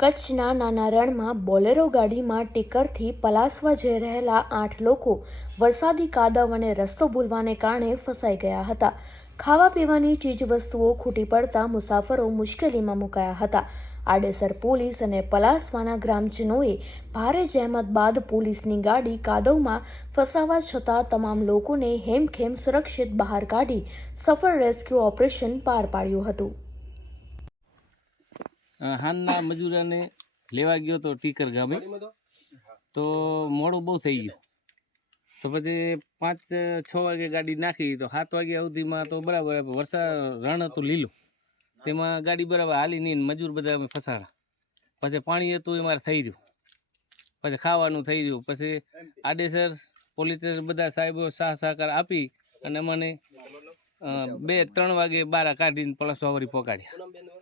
કચ્છના નાના રણમાં બોલેરો ગાડીમાં ટેકરથી પલાસવા જઈ રહેલા 8 લોકો વરસાદી કાદવ અને રસ્તો ભૂલવાને કારણે ફસાઈ ગયા હતા. ખાવા પીવાની ચીજવસ્તુઓ ખૂટી પડતા મુસાફરો મુશ્કેલીમાં મુકાયા હતા. આડેસર પોલીસ અને પલાસવાના ગ્રામજનોએ ભારે જહેમત બાદ પોલીસની ગાડી કાદવમાં ફસાવા છતાં તમામ લોકોને હેમખેમ સુરક્ષિત બહાર કાઢી સફળ રેસ્ક્યુ ઓપરેશન પાર પાડ્યું હતું. હાનના મજૂરાને લેવા ગયો તો ટીકર ગામે, તો મોડું બહુ થઈ ગયું. તો પછી 5-6 વાગે ગાડી નાખી તો 7 વાગ્યા સુધીમાં તો બરાબર વરસાદ રણ હતું લીલું, તેમાં ગાડી બરાબર હાલી નહીં, મજૂર બધા અમે ફસાણા. પછી પાણી હતું એ મારે થઈ રહ્યું, પછી ખાવાનું થઈ રહ્યું, પછી આડેસર પોલીસ બધા સાહેબો સહકાર આપી અને મને 2-3 વાગે બારા કાઢીને પળસવા વળી પહોંચાડ્યા.